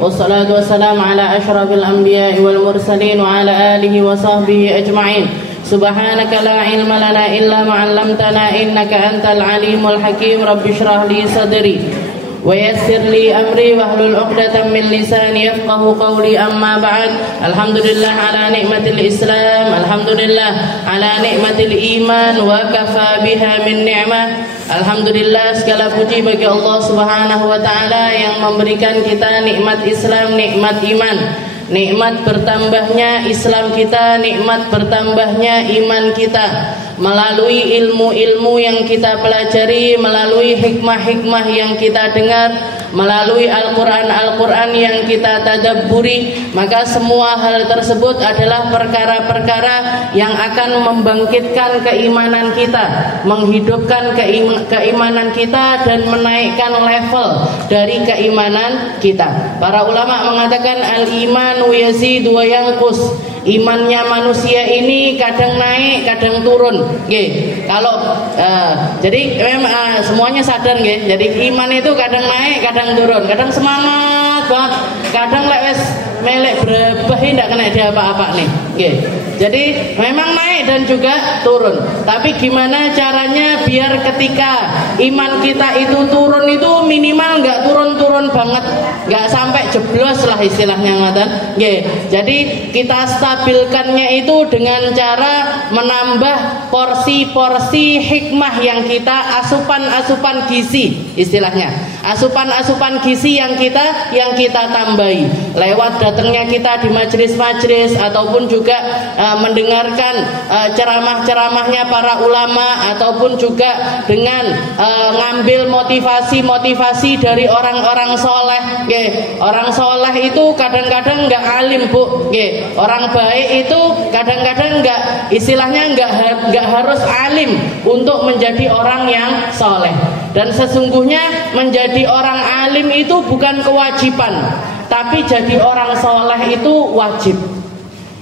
Wassalatu wassalamu ala asyrafil anbiya'i wal mursalin wa ala alihi wa sahbihi ajma'in. Subhanaka la ilma lana illa ma 'allamtana innaka antal alimul hakim. Rabbi shrah li sadri wa yassir li amri wahlul 'uqdatam min lisani yafqahu qawli. Amma ba'd. Alhamdulillah ala nikmatil Islam, alhamdulillah ala nikmatil iman wa kafa biha min ni'mah. Alhamdulillah, segala puji bagi Allah Subhanahu wa taala yang memberikan kita nikmat Islam, nikmat iman. Nikmat bertambahnya Islam kita, nikmat bertambahnya iman kita melalui ilmu-ilmu yang kita pelajari, melalui hikmah-hikmah yang kita dengar, melalui Al-Quran yang kita tadabburi. Maka semua hal tersebut adalah perkara-perkara yang akan membangkitkan keimanan kita, menghidupkan keimanan kita, dan menaikkan level dari keimanan kita. Para ulama mengatakan al-imanu yazid wa yanqus. Imannya manusia ini kadang naik, kadang turun. Jadi memang semuanya sadar nggih. Jadi iman itu kadang naik, kadang turun. Kadang semangat banget, kadang lek wis melek brebeh ndak kena dia apa-apa nih. Jadi memang naik dan juga turun. Tapi gimana caranya biar ketika iman kita itu turun itu minimal nggak turun-turun banget, nggak sampai jeblos lah istilahnya ngoten. Jadi kita stabilkannya itu dengan cara menambah porsi-porsi hikmah yang kita asupan gizi istilahnya. Asupan gizi yang kita tambahi lewat datangnya kita di majelis-majelis ataupun juga mendengarkan ceramah-ceramahnya para ulama, ataupun juga dengan ngambil motivasi dari orang-orang soleh. Orang soleh itu kadang-kadang nggak alim, Bu. Orang baik itu kadang-kadang nggak, istilahnya nggak harus alim untuk menjadi orang yang soleh. Dan sesungguhnya menjadi orang alim itu bukan kewajiban, tapi jadi orang soleh itu wajib.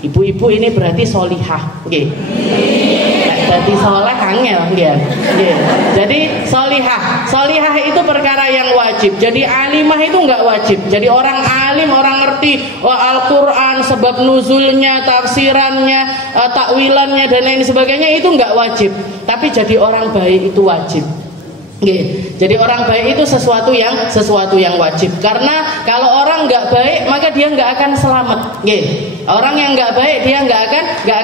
Ibu-ibu ini berarti solihah, jadi soleh angel, Jadi solihah itu perkara yang wajib. Jadi alimah itu nggak wajib. Jadi orang alim, orang ngerti Al-Quran, sebab nuzulnya, tafsirannya, takwilannya dan lain sebagainya itu nggak wajib. Tapi jadi orang baik itu wajib. Jadi orang baik itu sesuatu yang wajib. Karena kalau orang nggak baik maka dia nggak akan selamat. Orang yang nggak baik dia nggak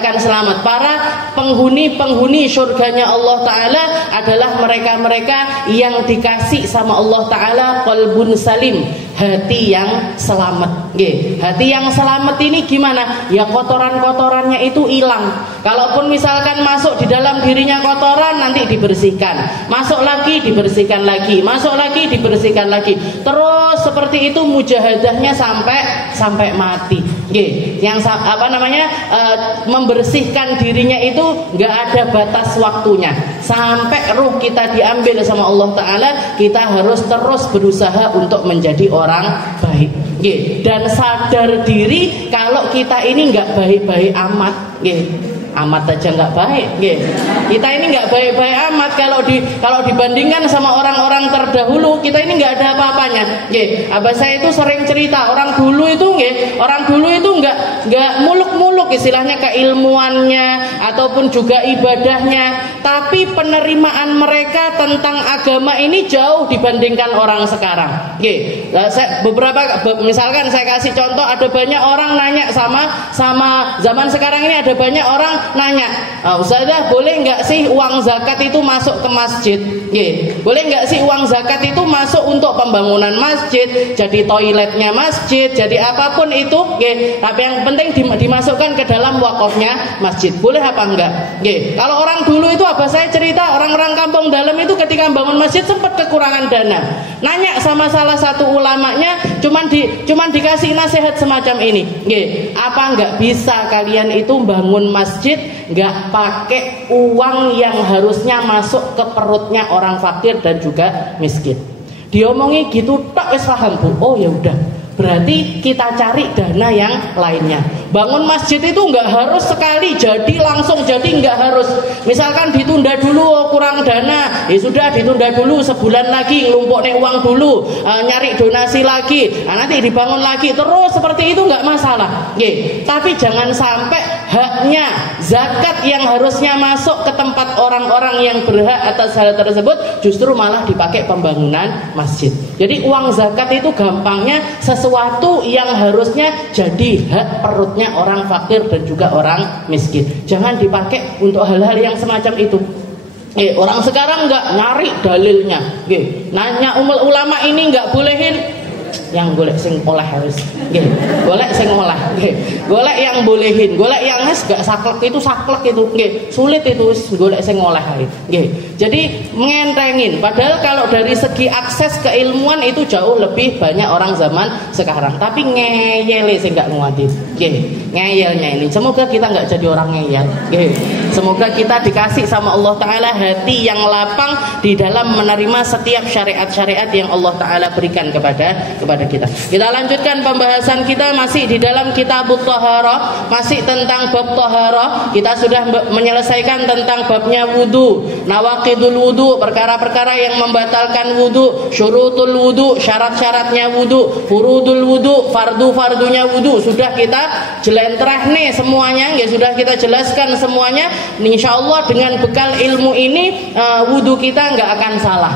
akan selamat. Para penghuni surganya Allah Taala adalah mereka yang dikasih sama Allah Taala qalbun salim, hati yang selamat. Hati yang selamat ini gimana? Ya kotoran-kotorannya itu hilang. Kalaupun misalkan masuk di dalam dirinya kotoran, nanti dibersihkan. Masuk lagi dibersihkan lagi, masuk lagi dibersihkan lagi. Terus seperti itu mujahadahnya sampai mati. Yang membersihkan dirinya itu nggak ada batas waktunya. Sampai ruh kita diambil sama Allah Taala, kita harus terus berusaha untuk menjadi orang baik. Dan sadar diri kalau kita ini nggak baik-baik amat. Amat aja nggak baik. Kita ini nggak baik-baik amat kalau dibandingkan sama orang-orang terdahulu. Kita ini nggak ada apa-apanya. Abah saya itu sering cerita orang dulu itu nggak muluk-muluk istilahnya keilmuannya ataupun juga ibadahnya, tapi penerimaan mereka tentang agama ini jauh dibandingkan orang sekarang. Misalkan saya kasih contoh, ada banyak orang nanya sama zaman sekarang ini, ada banyak orang nanya, Ustazah boleh nggak sih uang zakat itu masuk ke masjid? Boleh nggak sih uang zakat itu masuk untuk pembangunan masjid, jadi toiletnya masjid, jadi apapun itu, tapi yang penting dimasukkan ke dalam wakafnya masjid. Boleh apa enggak? Kalau orang dulu itu, abah saya cerita, orang-orang kampung dalam itu ketika bangun masjid sempat kekurangan dana. Nanya sama salah satu ulamanya, cuman dikasih nasihat semacam ini. Apa enggak bisa kalian itu bangun masjid nggak pakai uang yang harusnya masuk ke perutnya orang fakir dan juga miskin? Diomongi gitu, tak wis paham, Bu. Oh ya udah, berarti kita cari dana yang lainnya. Bangun masjid itu nggak harus sekali jadi langsung jadi, nggak harus. Misalkan ditunda dulu, kurang dana, ya sudah ditunda dulu sebulan lagi, ngelumpuk nih uang dulu, nyari donasi lagi, nanti dibangun lagi terus seperti itu nggak masalah. Tapi jangan sampai haknya zakat yang harusnya masuk ke tempat orang-orang yang berhak atas hal tersebut justru malah dipakai pembangunan masjid. Jadi uang zakat itu gampangnya sesuatu yang harusnya jadi hak perutnya orang fakir dan juga orang miskin. Jangan dipakai untuk hal-hal yang semacam itu. Orang sekarang nggak nyari dalilnya. Nanya ulama ini nggak bolehin, yang golek sing oleh harus, golek sing oleh, golek yang bolehin, golek yang gak saklek itu sulit itu, golek sing oleh. Jadi mengentengin. Padahal kalau dari segi akses keilmuan itu jauh lebih banyak orang zaman sekarang. Tapi ngeyel sing gak nguatin, ngeyelnya ini. Semoga kita nggak jadi orang ngeyel. Semoga kita dikasih sama Allah Ta'ala hati yang lapang di dalam menerima setiap syariat-syariat yang Allah Ta'ala berikan kepada kita. Kita lanjutkan pembahasan kita masih di dalam Kitabut Thaharah, masih tentang bab Thaharah. Kita sudah menyelesaikan tentang babnya wudu, nawaqidul wudu, perkara-perkara yang membatalkan wudu, syurutul wudu, syarat-syaratnya wudu, furudul wudu, fardu-fardunya wudu. Sudah kita jelentreh nih semuanya, sudah kita jelaskan semuanya. Insyaallah dengan bekal ilmu ini wudu kita nggak akan salah.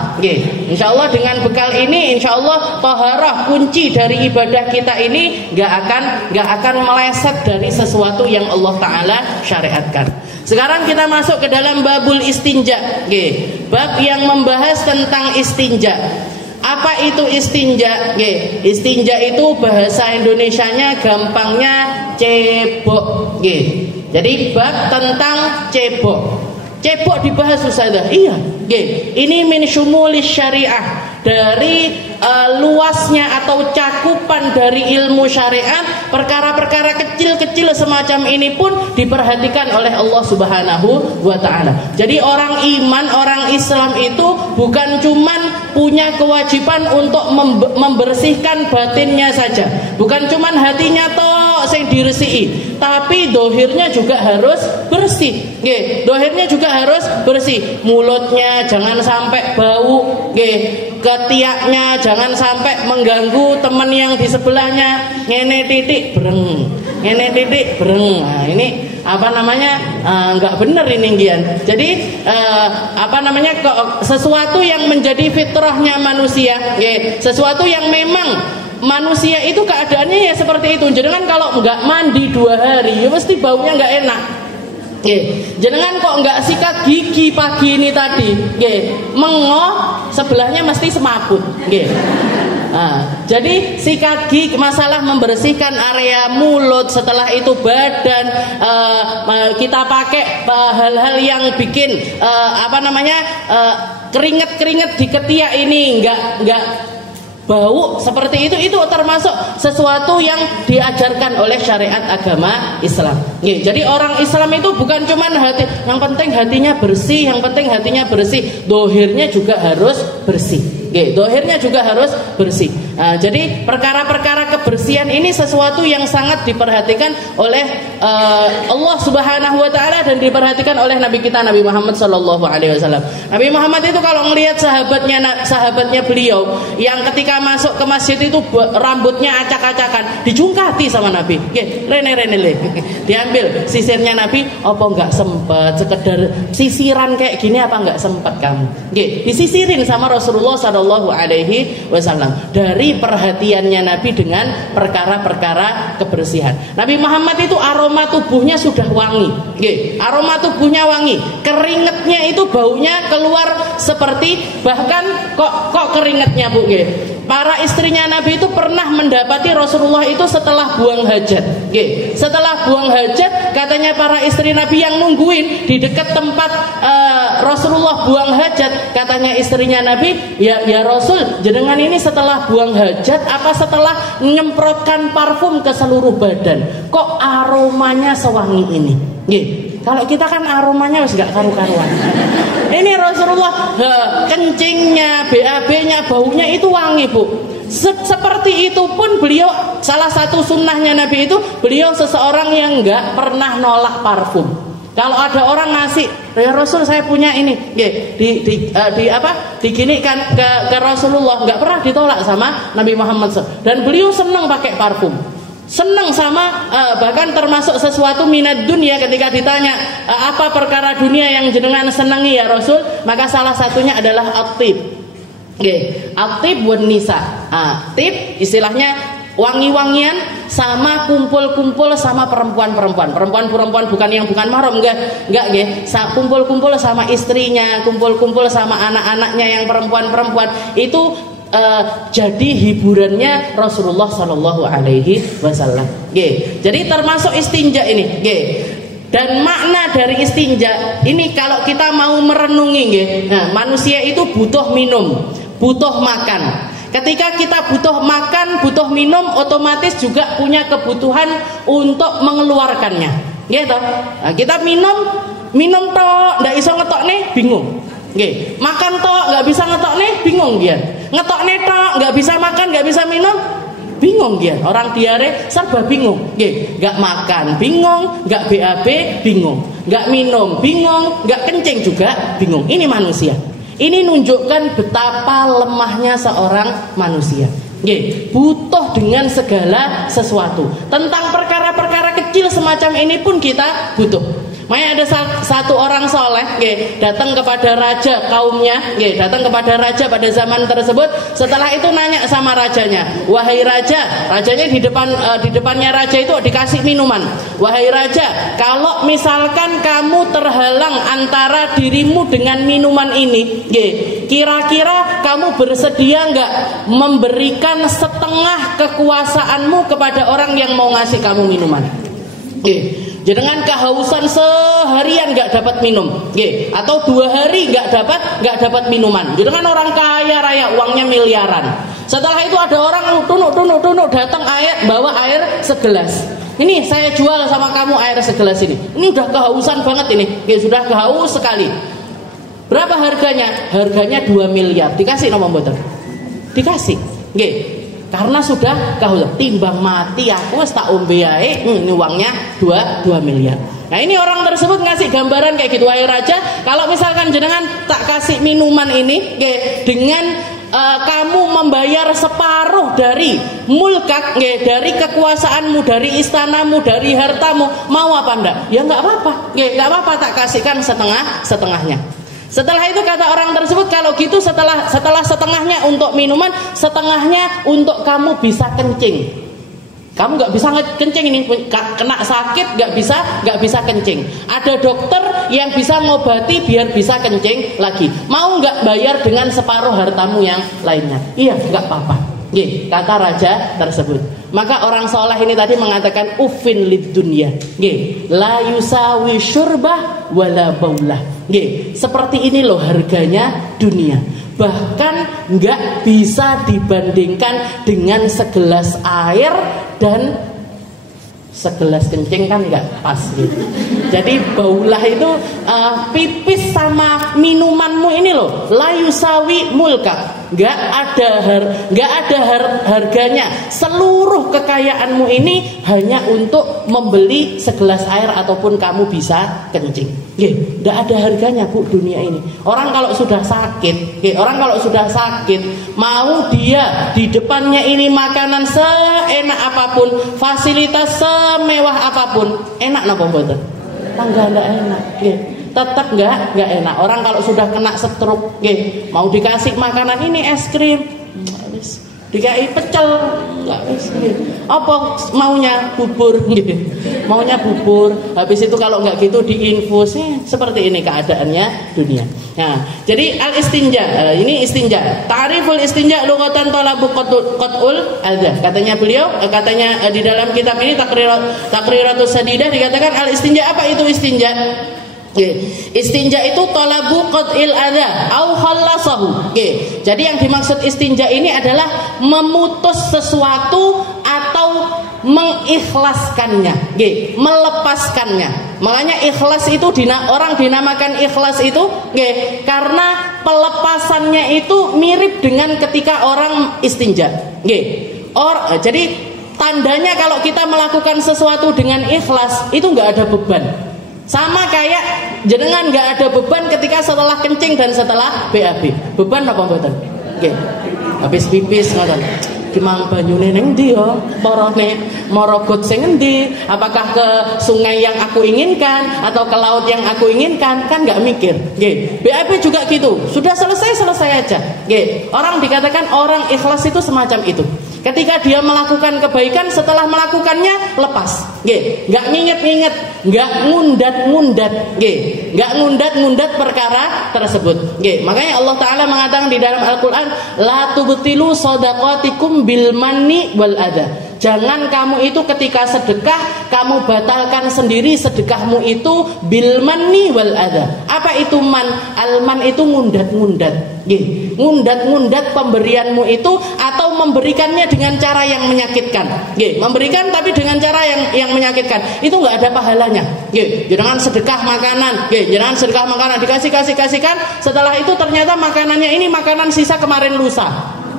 Insyaallah dengan bekal ini insyaallah Thaharah, kunci dari ibadah kita ini nggak akan meleset dari sesuatu yang Allah Ta'ala syariatkan. Sekarang kita masuk ke dalam babul istinja, bab yang membahas tentang istinja. Apa itu istinja? Istinja itu bahasa Indonesianya gampangnya cebok. Jadi bab tentang cebok. Cebok dibahas Ustazah. Iya. Ini min syumulis syariah, dari luasnya atau cakupan dari ilmu syariat, perkara-perkara kecil-kecil semacam ini pun diperhatikan oleh Allah Subhanahu wa Ta'ala. Jadi orang iman, orang Islam itu bukan cuman punya kewajiban untuk membersihkan batinnya saja, bukan cuman hatinya toh yang diresiki, tapi dohirnya juga harus bersih. Dohirnya juga harus bersih. Mulutnya jangan sampai bau, ketiaknya jangan sampai mengganggu teman yang di sebelahnya. Ngene titik breng, ngene titik breng. Nah, ini apa namanya, nggak benar ini Gian. Jadi sesuatu yang menjadi fitrahnya manusia, sesuatu yang memang manusia itu keadaannya ya seperti itu. Jangan kalau nggak mandi 2 hari ya mesti baunya nggak enak. Jangan kok nggak sikat gigi pagi ini tadi, mengoh sebelahnya mesti semaput. Jadi sikat gigi, masalah membersihkan area mulut, setelah itu badan, kita pakai hal-hal yang bikin keringet-keringet di ketiak ini nggak bau seperti itu termasuk sesuatu yang diajarkan oleh syariat agama Islam. Jadi orang Islam itu bukan cuman hati, yang penting hatinya bersih, yang penting hatinya bersih, dohirnya juga harus bersih. Dohirnya juga harus bersih. Jadi perkara-perkara kebersihan ini sesuatu yang sangat diperhatikan oleh Allah Subhanahu wa Ta'ala dan diperhatikan oleh Nabi kita Nabi Muhammad Sallallahu Alaihi Wasallam. Nabi Muhammad itu kalau melihat sahabatnya beliau yang ketika masuk ke masjid itu rambutnya acak-acakan, dijungkati sama Nabi. Rene diambil sisirnya Nabi, apa enggak sempat sekedar sisiran kayak gini, apa enggak sempat kamu? Disisirin sama Rasulullah Sallallahu Alaihi Wasallam. Dari perhatiannya Nabi dengan perkara-perkara kebersihan. Nabi Muhammad itu aroma tubuhnya sudah wangi. Aroma tubuhnya wangi. Keringetnya itu baunya keluar seperti, bahkan kok keringetnya Bu? Para istrinya Nabi itu pernah mendapati Rasulullah itu setelah buang hajat. Setelah buang hajat, katanya para istri Nabi yang nungguin di dekat tempat Rasulullah buang hajat, katanya istrinya Nabi, ya Rasul, jenengan ini setelah buang hajat apa setelah menyemprotkan parfum ke seluruh badan? Kok aromanya sewangi ini? Kalau kita kan aromanya harus gak karu-karuan. Ini Rasulullah kencingnya, BAB-nya, baunya itu wangi Bu. Seperti itu pun beliau, salah satu sunnahnya Nabi itu, beliau seseorang yang nggak pernah nolak parfum. Kalau ada orang ngasih, ya Rasul saya punya ini, diginikan ke Rasulullah, nggak pernah ditolak sama Nabi Muhammad SAW. Dan beliau senang pakai parfum, senang sama bahkan termasuk sesuatu minad dunia. Ketika ditanya apa perkara dunia yang jenengan senangi ya Rasul, maka salah satunya adalah at-tib. At-tib wan nisa. Tib istilahnya wangi-wangian sama kumpul-kumpul sama perempuan-perempuan. Perempuan-perempuan bukan yang bukan mahram, enggak nggih. Kumpul-kumpul sama istrinya, kumpul-kumpul sama anak-anaknya yang perempuan-perempuan. Itu jadi hiburannya Rasulullah Shallallahu Alaihi Wasallam. Jadi termasuk istinja ini. Dan makna dari istinja ini kalau kita mau merenungi, manusia itu butuh minum, butuh makan. Ketika kita butuh makan, butuh minum, otomatis juga punya kebutuhan untuk mengeluarkannya. Gitu. Nah, kita minum tok, ndak iso ngetokne, bingung. Nggih. Makan tok, nggak bisa ngetokne, bingung dia. Ngetokne tok, nggak bisa makan, nggak bisa minum, bingung dia. Orang diare serba bingung. Nggih. Nggak makan, bingung. Nggak BAB, bingung. Nggak minum, bingung. Nggak kencing juga, bingung. Ini manusia. Ini nunjukkan betapa lemahnya seorang manusia. Butuh dengan segala sesuatu. Tentang perkara-perkara kecil semacam ini pun kita butuh. Makanya ada satu orang soleh datang kepada raja kaumnya, datang kepada raja pada zaman tersebut. Setelah itu nanya sama rajanya, wahai raja, rajanya di depannya raja itu dikasih minuman. Wahai raja, kalau misalkan kamu terhalang antara dirimu dengan minuman ini, kira-kira kamu bersedia nggak memberikan setengah kekuasaanmu kepada orang yang mau ngasih kamu minuman? Jangan kehausan seharian nggak dapat minum, atau 2 hari nggak dapat minuman. Jangan orang kaya raya uangnya miliaran. Setelah itu ada orang tunuk datang bawa air segelas. Ini saya jual sama kamu air segelas ini. Ini udah kehausan banget ini, sudah kehaus sekali. Berapa harganya? Harganya 2 miliar. Dikasih nomor mboten? Dikasih. Karena sudah kehausan, timbang mati aku wis tak ombe ae, ini uangnya 2 miliar. Nah, ini orang tersebut ngasih gambaran kayak gitu, wahai raja, kalau misalkan jenengan tak kasih minuman ini, dengan kamu membayar separuh dari mulkak, dari kekuasaanmu, dari istanamu, dari hartamu, mau apa ndak? Ya nggak apa-apa, nggak apa-apa, tak kasihkan setengahnya. Setelah itu kata orang tersebut, kalau gitu setelah setengahnya untuk minuman, setengahnya untuk kamu bisa kencing. Kamu nggak bisa kencing ini, kena sakit nggak bisa kencing. Ada dokter yang bisa ngobati biar bisa kencing lagi. Mau nggak bayar dengan separuh hartamu yang lainnya? Iya, nggak apa-apa. Kata raja tersebut. Maka orang soleh ini tadi mengatakan ufin lid dunya, la yusawi syurbah wala baulah. Seperti ini loh harganya dunia. Bahkan nggak bisa dibandingkan dengan segelas air dan segelas kencing, kan nggak pas gitu. Jadi baulah itu pipis sama minumanmu ini loh, la yusawi mulka. Nggak ada harganya. Seluruh kekayaanmu ini hanya untuk membeli segelas air ataupun kamu bisa kencing. Nggak ada harganya Bu dunia ini. Orang kalau sudah sakit, mau dia di depannya ini makanan seenak apapun, fasilitas semewah apapun, enak napa mboten? Enggak enak. Tetap enggak enak. Orang kalau sudah kena stroke, mau dikasih makanan ini es krim, dikasih pecel, apa maunya bubur, maunya bubur. Habis itu kalau enggak gitu diinfus. Seperti ini keadaannya dunia. Nah, jadi al istinja, ini istinja. Ta'riful istinja lughatan talabu qat'ul adza. Katanya beliau, di dalam kitab ini Taqriratus Sadidah dikatakan al istinja. Apa itu istinja? Istinja itu talabu qat'il adza au khallasahu. Jadi yang dimaksud istinja ini adalah memutus sesuatu atau mengikhlaskannya, nggih, melepaskannya. Makanya ikhlas itu orang dinamakan ikhlas itu nggih, karena pelepasannya itu mirip dengan ketika orang istinja, nggih. Jadi tandanya kalau kita melakukan sesuatu dengan ikhlas itu nggak ada beban. Sama kayak jenengan nggak ada beban ketika setelah kencing dan setelah BAB. Beban apa mboten? Nggih. Habis pipis ngoten. Dimang banyune ning ndi ya? Porone morogot sing endi? Apakah ke sungai yang aku inginkan atau ke laut yang aku inginkan? Kan nggak mikir. Nggih. BAB juga gitu. Sudah selesai aja. Nggih. Orang dikatakan orang ikhlas itu semacam itu. Ketika dia melakukan kebaikan, setelah melakukannya lepas, nggih, nggak nginget-nginget, nggak ngundat-ngundat, nggih, nggak ngundat-ngundat perkara tersebut, nggih. Makanya Allah Taala mengatakan di dalam Al-Quran, la tubtilu shadaqatikum bil manni wal adha. Jangan kamu itu ketika sedekah kamu batalkan sendiri sedekahmu itu bil manni wal adha. Apa itu man? Al-man itu ngundat-ngundat, nggih. Ngundat-ngundat pemberianmu itu atau memberikannya dengan cara yang menyakitkan, nggih. Memberikan tapi dengan cara yang menyakitkan itu nggak ada pahalanya, nggih. Jangan sedekah makanan, nggih. Jangan sedekah makanan kasihkan. Setelah itu ternyata makanannya ini makanan sisa kemarin lusa,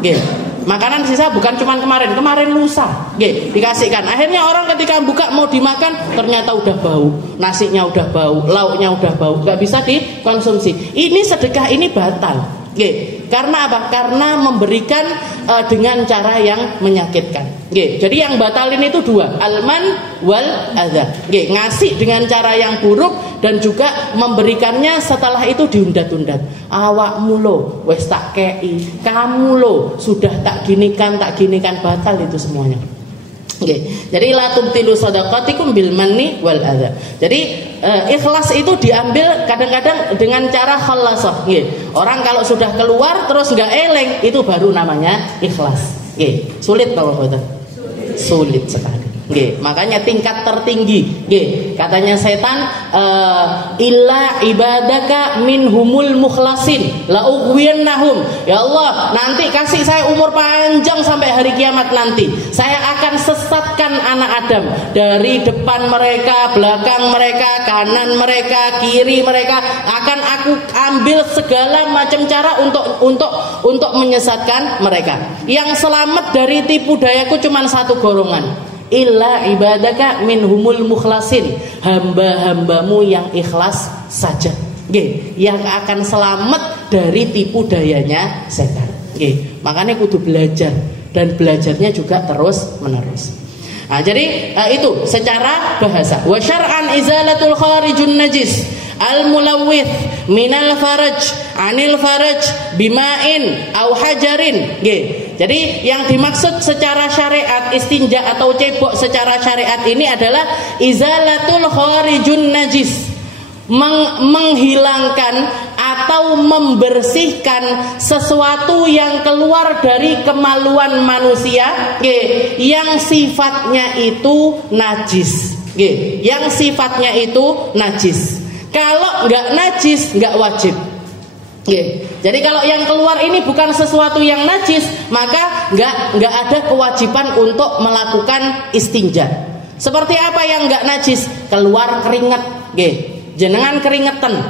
nggih. Makanan sisa bukan cuma kemarin lusa, nggih, dikasihkan. Akhirnya orang ketika buka mau dimakan ternyata udah bau, nasinya udah bau, lauknya udah bau, nggak bisa dikonsumsi. Ini sedekah ini batal, nggih. Karena apa? Karena memberikan dengan cara yang menyakitkan, nggih. Jadi yang batalin itu dua, alman wal adza, nggih. Ngasih dengan cara yang buruk dan juga memberikannya setelah itu diundat-undat. Awakmu lo wis tak kei, kamu lo sudah tak ginikan, batal itu semuanya. Okay. Jadi la tubtilu shadaqatikum bil manni wal adza. Jadi ikhlas itu diambil kadang-kadang dengan cara khalasah. Okay. Orang kalau sudah keluar terus nggak eleng itu baru namanya ikhlas. Okay. Sulit kalau betul. Sulit sekali. Nggih, makanya tingkat tertinggi, nggih, katanya setan illa ibadaka minhumul mukhlasin la ughwiyannahum. Ya Allah, nanti kasih saya umur panjang sampai hari kiamat nanti. Saya akan sesatkan anak Adam dari depan mereka, belakang mereka, kanan mereka, kiri mereka, akan aku ambil segala macam cara untuk menyesatkan mereka. Yang selamat dari tipu dayaku cuma satu golongan. Illa ibadaka minhumul mukhlasin, hamba-hambamu yang ikhlas saja, nggih, yang akan selamat dari tipu dayanya setan, nggih. Makanya kudu belajar dan belajarnya juga terus menerus. Nah, jadi itu secara bahasa. Wa syar'an izalatul kharijun najis al-mulawwith minal faraj anil faraj bima'in au hajarin, nggih. Jadi yang dimaksud secara syariat istinja atau cebok secara syariat ini adalah izalatul kharijun najis, menghilangkan atau membersihkan sesuatu yang keluar dari kemaluan manusia, yang sifatnya itu najis, yang sifatnya itu najis. Kalau nggak najis nggak wajib. Jadi kalau yang keluar ini bukan sesuatu yang najis, maka nggak ada kewajiban untuk melakukan istinja. Seperti apa yang nggak najis? Keluar keringat, jenengan keringetan,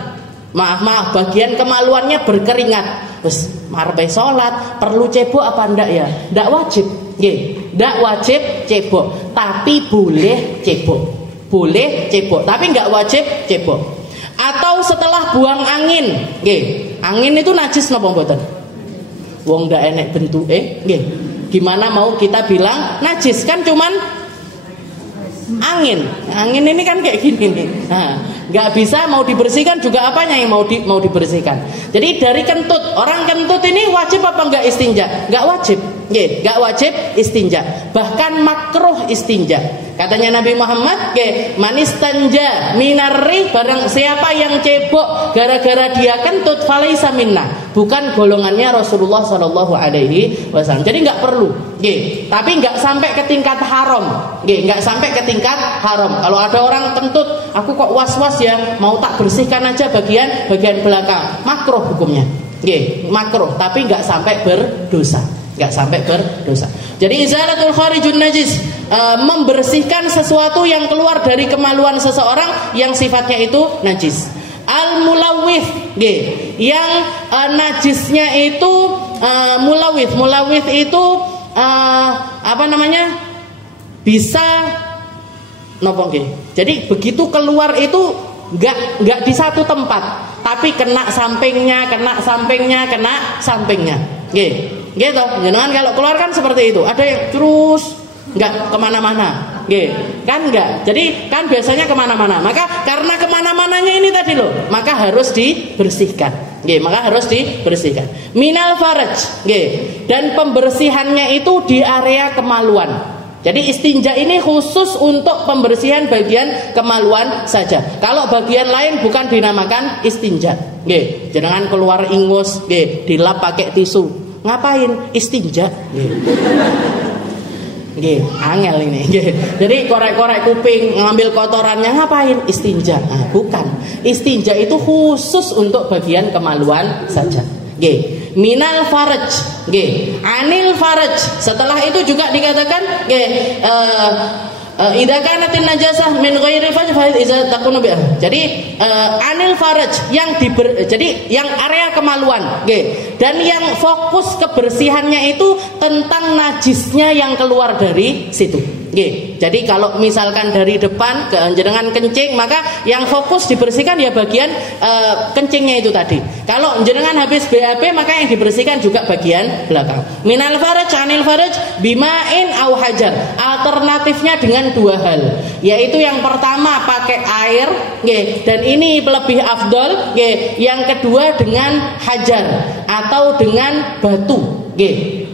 maaf bagian kemaluannya berkeringat, terus marbe sholat perlu cebok apa ndak ya? Ndak wajib, ndak wajib cebok, tapi boleh cebok, tapi nggak wajib cebok. Atau setelah buang angin, angin itu najis napa mboten? Wong ndak enek bentuke, gimana mau kita bilang najis? Kan cuman angin ini kan kayak gini nih. Nah, nggak bisa mau dibersihkan juga apanya yang mau dibersihkan. Jadi dari kentut, orang kentut ini wajib apa nggak istinja? Nggak wajib, nggak wajib istinja. Bahkan makruh istinja. Katanya Nabi Muhammad, manistanja minarri, barang siapa yang cebok gara-gara dia kentut falaisa minna, bukan golongannya Rasulullah Shallallahu Alaihi Wasallam. Jadi nggak perlu, tapi nggak sampai ke tingkat haram, nggak sampai ke tingkat haram. Kalau ada orang kentut, aku kok was-was ya, mau tak bersihkan aja bagian belakang, makruh hukumnya, makruh, tapi nggak sampai berdosa. Jadi izalatul kharijun najis membersihkan sesuatu yang keluar dari kemaluan seseorang yang sifatnya itu najis. Al-mulawith, yang najisnya itu mulawith itu apa namanya, bisa nopo nggih. Jadi begitu keluar itu enggak di satu tempat, tapi kena sampingnya. Nggih. Gitu. Jangan kalau keluar kan seperti itu. Ada yang terus enggak kemana-mana. Nggih. Kan enggak. Jadi kan biasanya kemana-mana. Maka karena kemana-mananya ini tadi loh, maka harus dibersihkan. Nggih, maka harus dibersihkan. Minal faraj. Nggih. Dan pembersihannya itu di area kemaluan. Jadi istinja ini khusus untuk pembersihan bagian kemaluan saja. Kalau bagian lain bukan dinamakan istinja. Nggih, jangan keluar ingus, nggih, dilap pakai tisu. Ngapain? Istinja. Nggih, angel ini. Nggih. Jadi korek-korek kuping, ngambil kotorannya ngapain? Istinja. Nah, bukan. Istinja itu khusus untuk bagian kemaluan saja. Nggih. Minal faraj, nggih. Anil faraj. Setelah itu juga dikatakan nggih, idza kanatin najasah min ghairi farj fa idza takunu bi. Jadi anil faraj jadi yang area kemaluan, nggih. Dan yang fokus kebersihannya itu tentang najisnya yang keluar dari situ. Nggih. Jadi kalau misalkan dari depan jenengan kencing, maka yang fokus dibersihkan ya bagian kencingnya itu tadi. Kalau jenengan habis BAB, maka yang dibersihkan juga bagian belakang. Minal faraj, anil faraj, bima'in au hajar. Alternatifnya dengan dua hal, yaitu yang pertama pakai air, nggih, dan ini lebih afdol, nggih. Yang kedua dengan hajar atau dengan batu, nggih.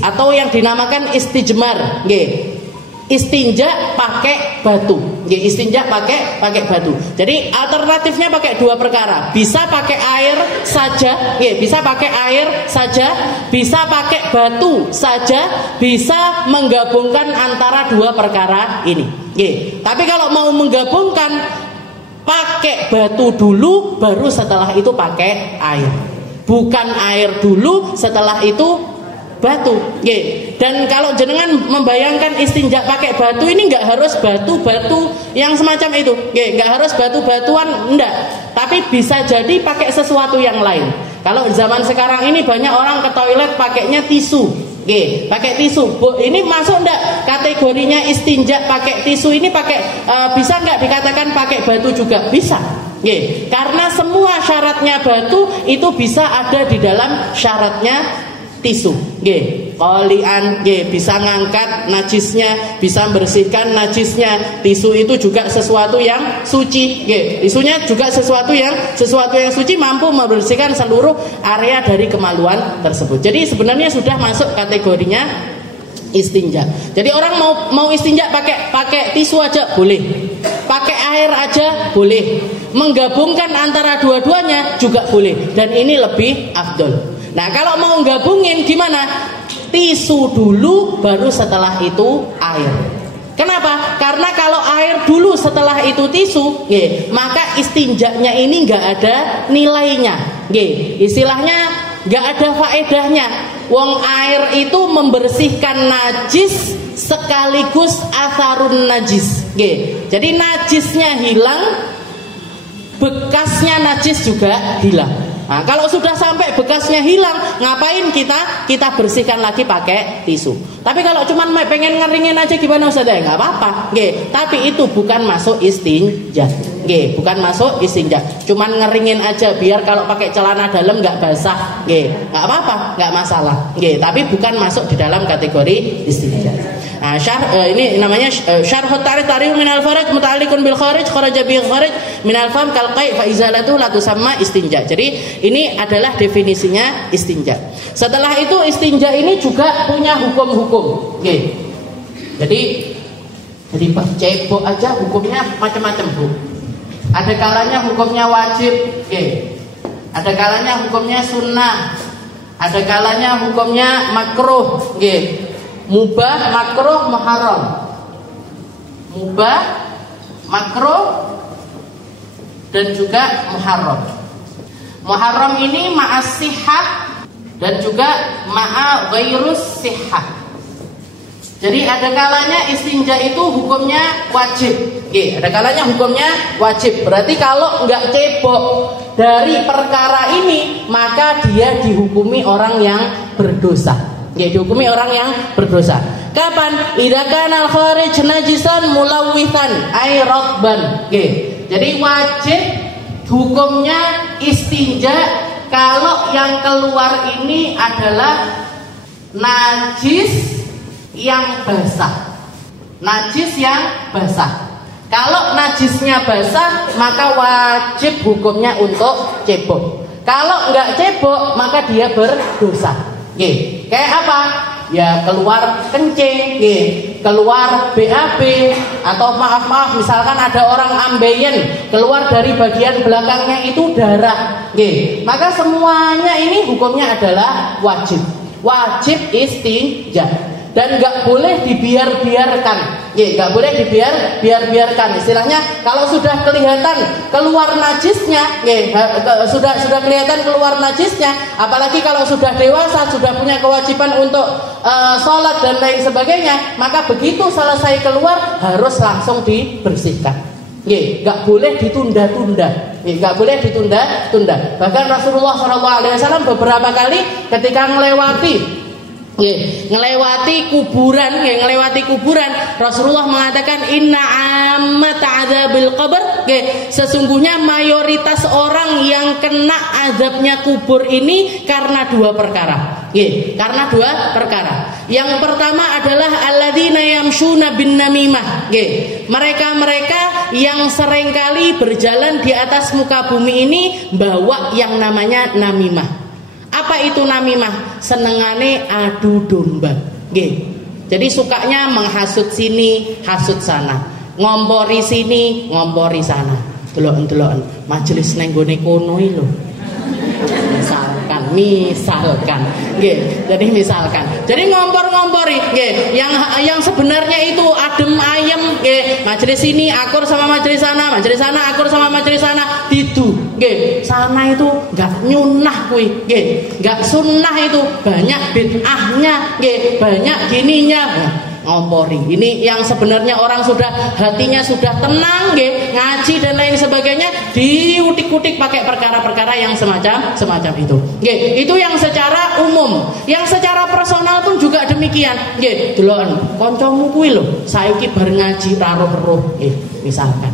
Atau yang dinamakan istijmar, nggih. Istinja pakai batu, nggih, istinja pakai batu. Jadi alternatifnya pakai dua perkara. Bisa pakai air saja, nggih, bisa pakai air saja, bisa pakai batu saja, bisa menggabungkan antara dua perkara ini, nggih. Tapi kalau mau menggabungkan, pakai batu dulu, baru setelah itu pakai air. Bukan air dulu, setelah itu batu, nggih. Dan kalau jenengan membayangkan istinja pakai batu, ini nggak harus batu-batu yang semacam itu, nggih, nggak harus batu-batuan, enggak. Tapi bisa jadi pakai sesuatu yang lain. Kalau zaman sekarang ini banyak orang ke toilet pakainya tisu, nggih, pakai tisu. Ini masuk enggak kategorinya istinja pakai tisu? Ini pakai bisa nggak dikatakan pakai batu juga? Bisa. Nggih. Karena semua syaratnya batu itu bisa ada di dalam syaratnya tisu, nggih. Qalian, nggih, bisa ngangkat najisnya, bisa membersihkan najisnya. Tisu itu juga sesuatu yang suci, nggih. Tisunya juga sesuatu yang suci, mampu membersihkan seluruh area dari kemaluan tersebut. Jadi sebenarnya sudah masuk kategorinya istinja. Jadi orang mau istinja pakai tisu aja boleh. Pakai air aja boleh. Menggabungkan antara dua-duanya juga boleh, dan ini lebih afdol. Nah, kalau mau gabungin gimana? Tisu dulu, baru setelah itu air. Kenapa? Karena kalau air dulu setelah itu tisu, nggih, maka istinjanya ini nggak ada nilainya, nggih. Istilahnya nggak ada faedahnya. Wong air itu membersihkan najis sekaligus atharun najis, nggih. Jadi najisnya hilang, bekasnya najis juga hilang. Nah, kalau sudah sampai bekasnya hilang, ngapain kita bersihkan lagi pakai tisu? Tapi kalau cuma pengen ngeringin aja gimana Ustaz? Enggak apa-apa, nggih. Tapi itu bukan masuk istinja. Nggih, bukan masuk istinja. Cuman ngeringin aja biar kalau pakai celana dalam enggak basah, nggih. Enggak apa-apa, enggak masalah. Nggih, tapi bukan masuk di dalam kategori istinja. Nah, ini namanya syarhut tarikh minal faraj muta'alliqun bil kharij kharaja bil kharij minal fam kal qai fa izalatu la tusamma istinja. Jadi ini adalah definisinya istinja. Setelah itu istinja ini juga punya hukum-hukum. Oke. Jadi cebok aja hukumnya macam-macam, Bu. Ada kalanya hukumnya wajib, oke. Ada kalanya hukumnya sunnah. Ada kalanya hukumnya makruh, oke. Mubah, makruh, muharram. Mubah, makruh, dan juga muharram. Muharram ini ma'as sihah dan juga ma'a ghairus sihah. Jadi ada kalanya istinja itu hukumnya wajib. Oke, ada kalanya hukumnya wajib. Berarti kalau nggak cebok dari perkara ini, maka dia dihukumi orang yang berdosa. Oke, dihukumi orang yang berdosa. Kapan? Idza kana al-kharij najisan mulawwithan ay radban. Oke. Jadi wajib hukumnya istinja kalau yang keluar ini adalah najis yang basah. Najis yang basah. Kalau najisnya basah, maka wajib hukumnya untuk cebok. Kalau enggak cebok, maka dia berdosa. Oke. Kayak apa? Ya keluar kencing, keluar BAB, atau maaf misalkan ada orang ambeien keluar dari bagian belakangnya itu darah, maka semuanya ini hukumnya adalah wajib istinja. Dan nggak boleh dibiarkan, nggak boleh dibiarkan. Istilahnya kalau sudah kelihatan keluar najisnya, sudah kelihatan keluar najisnya, apalagi kalau sudah dewasa, sudah punya kewajiban untuk sholat dan lain sebagainya, maka begitu selesai keluar harus langsung dibersihkan. Nggak boleh ditunda-tunda. Nggak boleh ditunda-tunda. Bahkan Rasulullah SAW beberapa kali ketika melewati kuburan, Rasulullah mengatakan inna ammat adzabil qabr, sesungguhnya mayoritas orang yang kena azabnya kubur ini karena dua perkara. Yang pertama adalah alladzina yamshuna bin namimah. Mereka yang seringkali berjalan di atas muka bumi ini bawa yang namanya namimah. Apa itu namimah? Senengane adu domba. Jadi sukanya menghasut sini, hasut sana, ngompori sini, ngompori sana. Delok-deloken majelis neng gone kono iki lho. Misalkan. Jadi ngompor-ngompori, yang sebenarnya itu adem ayem, majelis ini akur sama majelis sana akur sama majelis sana, itu, sana itu nggak nyunah kuwi, nggak sunnah itu, banyak bid'ahnya, banyak gininya. Ngompori. Ini yang sebenarnya orang sudah hatinya sudah tenang, ngaji dan lain sebagainya, diutik-utik pakai perkara-perkara yang semacam itu. Itu yang secara umum. Yang secara personal pun juga demikian. Deloken kancamu kuwi lho, saiki bar ngaji taruh-ruh, misalkan.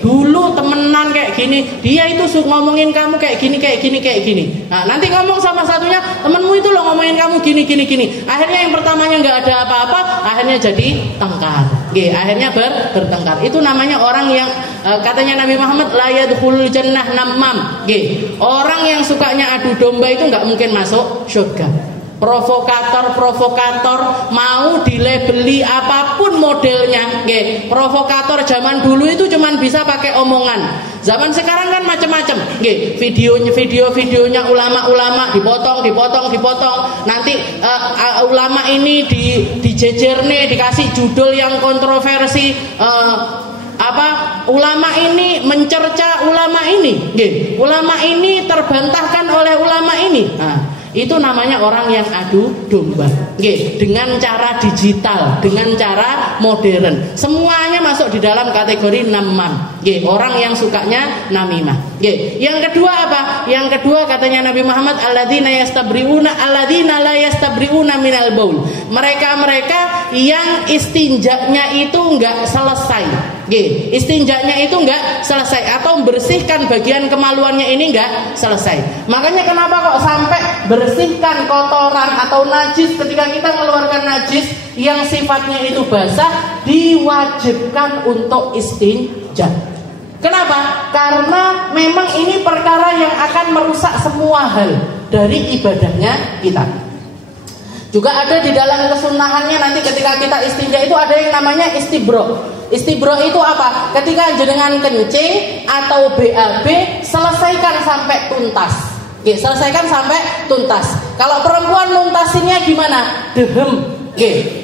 Dulu temenan kayak gini, dia itu ngomongin kamu kayak gini. Nah, nanti ngomong sama satunya, temenmu itu loh ngomongin kamu gini. Akhirnya yang pertamanya nggak ada apa-apa, akhirnya jadi tengkar. Akhirnya bertengkar. Itu namanya orang yang katanya Nabi Muhammad la yadkhulul jannah namam. Orang yang sukanya adu domba itu nggak mungkin masuk surga. Provokator mau dilabeli apapun modelnya, provokator zaman dulu itu cuman bisa pakai omongan. Zaman sekarang kan macam-macam, videonya ulama dipotong. Nanti ulama ini dijejerne, dikasih judul yang kontroversi. Ulama ini mencerca ulama ini, ulama ini terbantahkan oleh ulama ini. Itu namanya orang yang adu domba, dengan cara digital, dengan cara modern. Semuanya masuk di dalam kategori namam, orang yang sukanya namimah. Yang kedua apa? Yang kedua katanya Nabi Muhammad alladzina la yastabriuna minal baul. Mereka yang istinjanya itu enggak selesai. Istinjanya itu enggak selesai, atau membersihkan bagian kemaluannya ini enggak selesai. Makanya kenapa kok sampai bersihkan kotoran atau najis, ketika kita mengeluarkan najis yang sifatnya itu basah, diwajibkan untuk istinja. Kenapa? Karena memang ini perkara yang akan merusak semua hal dari ibadahnya kita. Juga ada di dalam kesunahannya nanti ketika kita istinja itu ada yang namanya istibro. Istibro itu apa? Ketika jenengan kencing atau BAB, selesaikan sampai tuntas. Selesaikan sampai tuntas. Kalau perempuan nuntasinnya gimana? Dehem.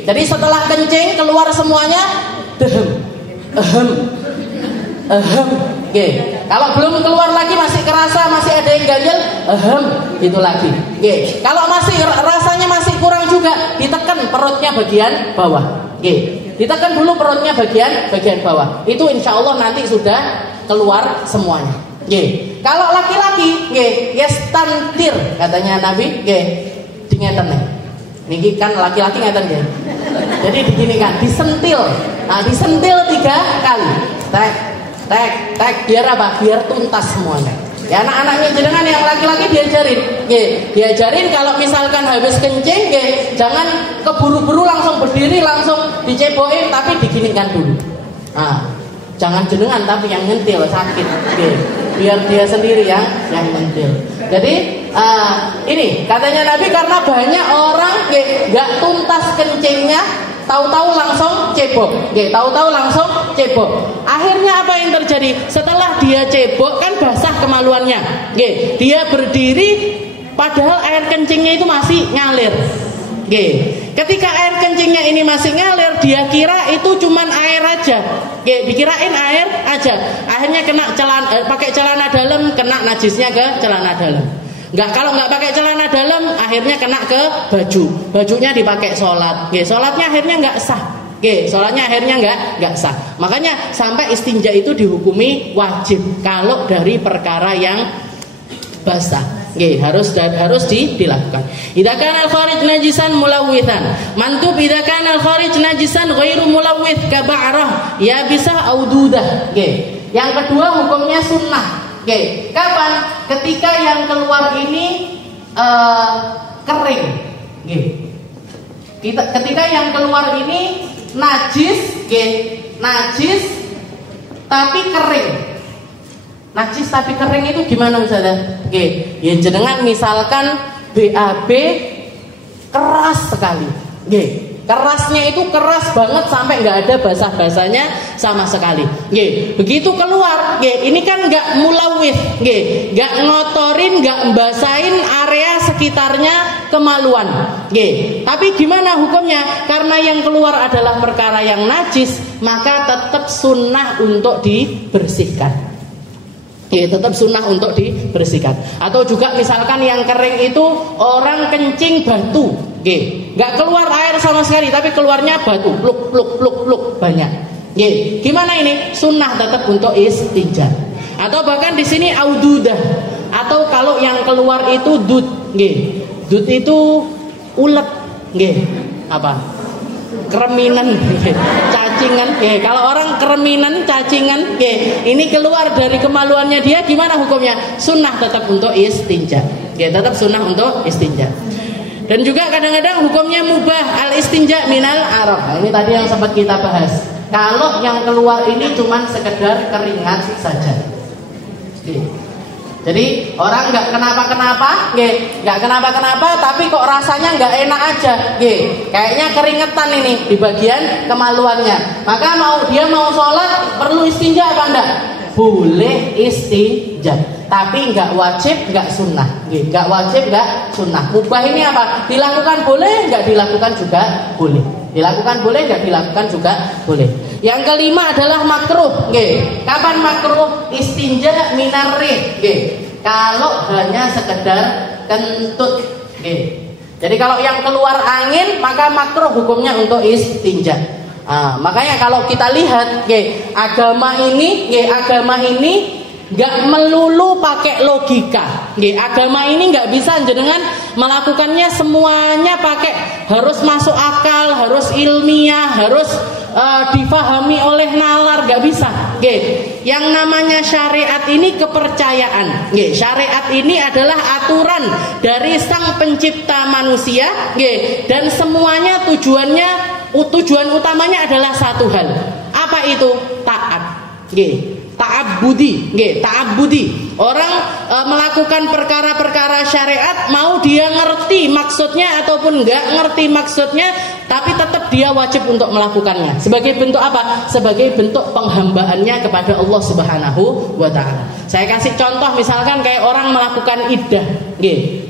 Jadi setelah kencing keluar semuanya, dehem. Kalau belum keluar lagi masih kerasa, masih ada yang ganjel, itu lagi. Nggih. Kalau masih rasanya masih kurang juga, ditekan perutnya bagian bawah. Nggih. Ditekan dulu perutnya bagian bawah. Itu insya Allah nanti sudah keluar semuanya. Nggih. Kalau laki-laki, nggih, yastantir katanya Nabi, nggih, dingeten nih. Niki kan laki-laki ngeten nggih. Jadi diginikan, disentil. Nah, disentil 3 kali. Tek, biar apa? Biar tuntas semuanya. Ya anak-anaknya jenengan yang laki-laki diajarin. Diajarin kalau misalkan habis kencing, jangan keburu-buru langsung berdiri langsung dicebokin, tapi diginikan dulu. Nah, jangan jenengan tapi yang nyentil sakit. Biar dia sendiri yang nyentil. Jadi ini katanya Nabi karena banyak orang nggak tuntas kencingnya, tahu-tahu langsung cebok. Tahu-tahu langsung cebok. Akhirnya apa yang terjadi? Setelah dia cebok kan basah kemaluannya. Dia berdiri padahal air kencingnya itu masih ngalir. Ketika air kencingnya ini masih ngalir, dia kira itu cuman air aja. Dikirain air aja. Akhirnya kena pakai celana dalam, kena najisnya ke celana dalam. Kalau nggak pakai celana dalam, akhirnya kena ke baju. Bajunya dipakai sholat. Sholatnya akhirnya nggak sah. Sholatnya akhirnya nggak sah. Makanya sampai istinja itu dihukumi wajib kalau dari perkara yang basah. Harus dilakukan. Idza kana al-kharij najisan mulawwithan. Mantub idza kana al-kharij najisan ghairu mulawwith ka ba'rah ya bisa aududah. Yang kedua hukumnya sunnah. Kapan? Ketika yang keluar ini kering. Ketika yang keluar ini najis, najis tapi kering. Najis tapi kering itu gimana misalnya? Ya jenengan misalkan BAB keras sekali. Kerasnya itu keras banget sampai nggak ada basah-basahnya sama sekali. Begitu keluar, ini kan nggak mulawith, nggak ngotorin, nggak basahin area sekitarnya kemaluan. Tapi gimana hukumnya? Karena yang keluar adalah perkara yang najis, maka tetap sunnah untuk dibersihkan. Tetap sunnah untuk dibersihkan. Atau juga misalkan yang kering itu orang kencing batu, nggak keluar air sama sekali, tapi keluarnya batu, pluk banyak. Gimana ini? Sunnah tetap untuk istinja. Atau bahkan di sini aududah. Atau kalau yang keluar itu dud, dud itu ulet, apa? Kereminan, cacingan. Kalau orang kereminan, cacingan, ini keluar dari kemaluannya dia, gimana hukumnya? Sunnah tetap untuk istinja. Tetap sunnah untuk istinja. Dan juga kadang-kadang hukumnya mubah al istinja minal araq. Ini tadi yang sempat kita bahas. Kalau yang keluar ini cuma sekedar keringat saja. Jadi orang nggak kenapa-kenapa, nggak kenapa-kenapa, tapi kok rasanya nggak enak aja, kayaknya keringetan ini di bagian kemaluannya. Maka dia mau sholat perlu istinja apa enggak? Boleh istinja, tapi nggak wajib, nggak sunnah, nggak wajib, nggak sunnah. Mubah ini apa? Dilakukan boleh, nggak dilakukan juga boleh. Dilakukan boleh, nggak dilakukan juga boleh. Yang kelima adalah makruh. Kapan makruh? Istinja minarrih. Kalau hanya sekedar kentut. Jadi kalau yang keluar angin, maka makruh hukumnya untuk istinja. Makanya kalau kita lihat, agama ini nggak melulu pakai logika. Agama ini nggak bisa jenengan melakukannya semuanya pakai harus masuk akal, harus ilmiah, harus difahami oleh nalar, nggak bisa. Yang namanya syariat ini kepercayaan. Syariat ini adalah aturan dari sang pencipta manusia, dan semuanya tujuan utamanya adalah satu hal. Apa itu? Taat. Ta'abbudi. Orang melakukan perkara-perkara syariat, mau dia ngerti maksudnya ataupun enggak ngerti maksudnya, tapi tetap dia wajib untuk melakukannya. Sebagai bentuk apa? Sebagai bentuk penghambaannya kepada Allah Subhanahu wa ta'ala. Saya kasih contoh misalkan kayak orang melakukan iddah.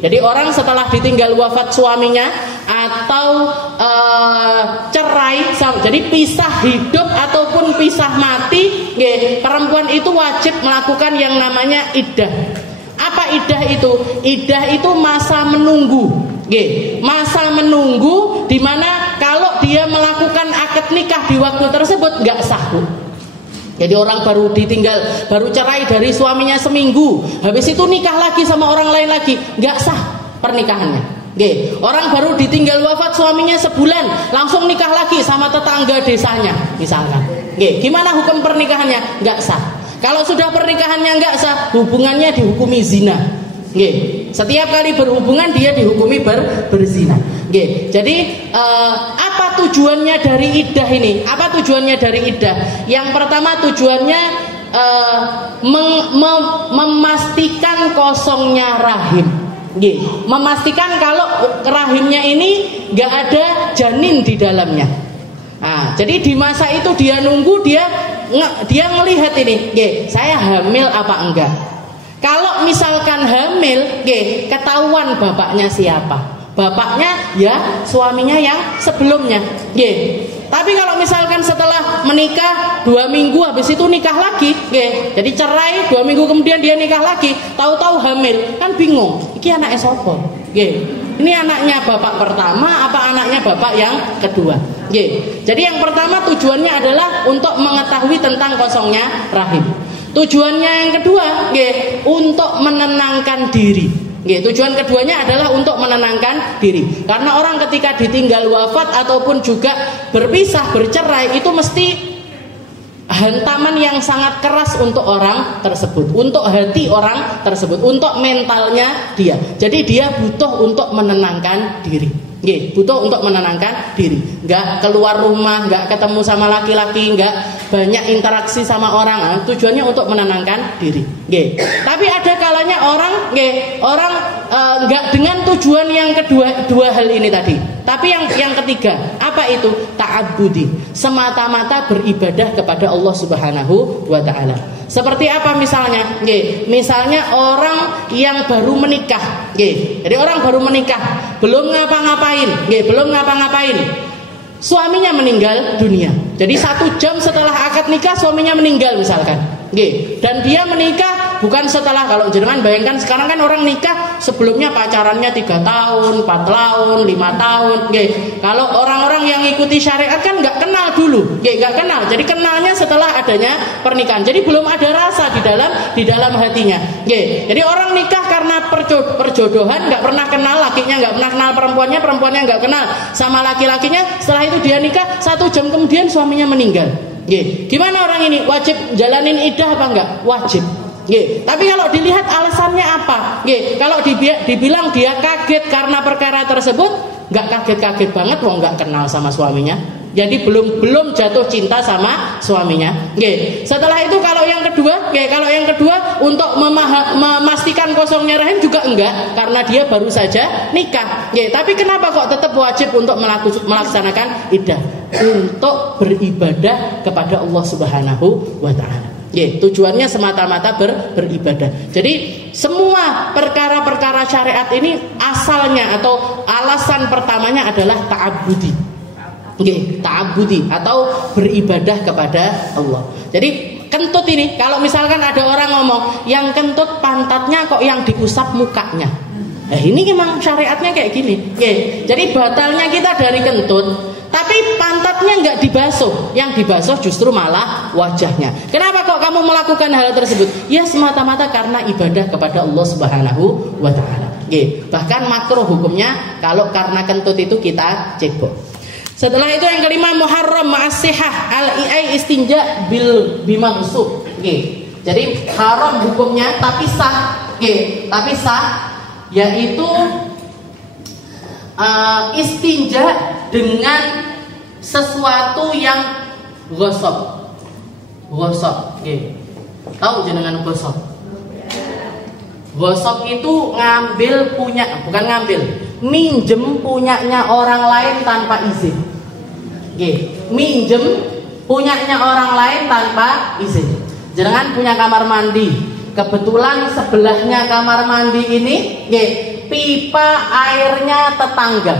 Jadi orang setelah ditinggal wafat suaminya atau cerai, jadi pisah hidup ataupun pisah mati, perempuan itu wajib melakukan yang namanya iddah. Apa iddah itu? Iddah itu masa menunggu. Masa menunggu di mana kalau dia melakukan akad nikah di waktu tersebut nggak sah, Bu. Jadi orang baru cerai dari suaminya seminggu, habis itu nikah lagi sama orang lain lagi, nggak sah pernikahannya. Orang baru ditinggal wafat suaminya sebulan, langsung nikah lagi sama tetangga desanya, misalkan. Gimana hukum pernikahannya? Nggak sah. Kalau sudah pernikahannya nggak sah, hubungannya dihukumi zina. Setiap kali berhubungan dia dihukumi berzina. Jadi apa tujuannya dari iddah ini? Apa tujuannya dari iddah? Yang pertama tujuannya memastikan kosongnya rahim. Memastikan kalau rahimnya ini nggak ada janin di dalamnya. Nah, jadi di masa itu dia nunggu, dia ngelihat ini, saya hamil apa enggak. Kalau misalkan hamil, ketahuan bapaknya siapa. Bapaknya ya suaminya yang sebelumnya. Tapi kalau misalkan setelah menikah 2 minggu habis itu nikah lagi, jadi cerai 2 minggu kemudian dia nikah lagi, tahu-tahu hamil, kan bingung. Iki anaknya sapa? Ini anaknya bapak pertama apa anaknya bapak yang kedua? Jadi yang pertama tujuannya adalah untuk mengetahui tentang kosongnya rahim. Tujuannya yang kedua, untuk menenangkan diri. Tujuan keduanya adalah untuk menenangkan diri. Karena orang ketika ditinggal wafat ataupun juga berpisah, bercerai, itu mesti hantaman yang sangat keras untuk orang tersebut, untuk hati orang tersebut, untuk mentalnya dia. Jadi dia butuh untuk menenangkan diri. Butuh untuk menenangkan diri. Nggak keluar rumah, nggak ketemu sama laki-laki, nggak banyak interaksi sama orang. Tujuannya untuk menenangkan diri. Tapi ada kalanya orang nggak dengan tujuan yang dua hal ini tadi. Tapi yang ketiga, apa itu? Ta'abbudi, semata-mata beribadah kepada Allah Subhanahu wa taala. Seperti apa misalnya? Misalnya orang yang baru menikah. Jadi orang baru menikah, belum ngapa-ngapain. Suaminya meninggal dunia. Jadi 1 jam setelah akad nikah suaminya meninggal misalkan. Dan dia menikah bukan setelah, kalau jenengan bayangkan sekarang kan orang nikah sebelumnya pacarannya 3 tahun, 4 tahun, 5 tahun. Kalau orang-orang yang ikuti syariat kan nggak kenal dulu, nggak kenal. Jadi kenalnya setelah adanya pernikahan. Jadi belum ada rasa di dalam hatinya. Jadi orang nikah karena perjodohan, nggak pernah kenal lakinya, nggak pernah kenal perempuannya nggak kenal sama laki-lakinya. Setelah itu dia nikah, 1 jam kemudian suaminya meninggal. Gimana orang ini? Wajib jalanin iddah apa enggak? Wajib. Tapi kalau dilihat alasannya apa? Kalau dibilang dia kaget karena perkara tersebut, nggak kaget-kaget banget, wong nggak kenal sama suaminya. Jadi belum jatuh cinta sama suaminya. Setelah itu kalau yang kedua untuk memastikan kosongnya rahim juga enggak, karena dia baru saja nikah. Tapi kenapa kok tetap wajib untuk melaksanakan iddah? Untuk beribadah kepada Allah Subhanahu wa taala. Tujuannya semata-mata beribadah. Jadi semua perkara-perkara syariat ini asalnya atau alasan pertamanya adalah ta'abbudi. Ta'abbudi atau beribadah kepada Allah. Jadi kentut ini, kalau misalkan ada orang ngomong yang kentut pantatnya kok yang diusap mukanya. Ini memang syariatnya kayak gini. Jadi batalnya kita dari kentut, tapi pantatnya nggak dibasuh, yang dibasuh justru malah wajahnya. Kenapa kok kamu melakukan hal tersebut? Ya semata-mata karena ibadah kepada Allah Subhanahu wa taala. Bahkan makruh hukumnya kalau karena kentut itu kita cebok. Setelah itu yang kelima, muharram ma'as-sihah al-i'ai istinja bimaghsub. Jadi haram hukumnya tapi sah. Tapi sah yaitu istinja dengan sesuatu yang gosok. Tahu jenengan gosok? Gosok itu minjem punyanya orang lain tanpa izin. Minjem punyanya orang lain tanpa izin. Jenengan punya kamar mandi, kebetulan sebelahnya kamar mandi ini pipa airnya tetangga.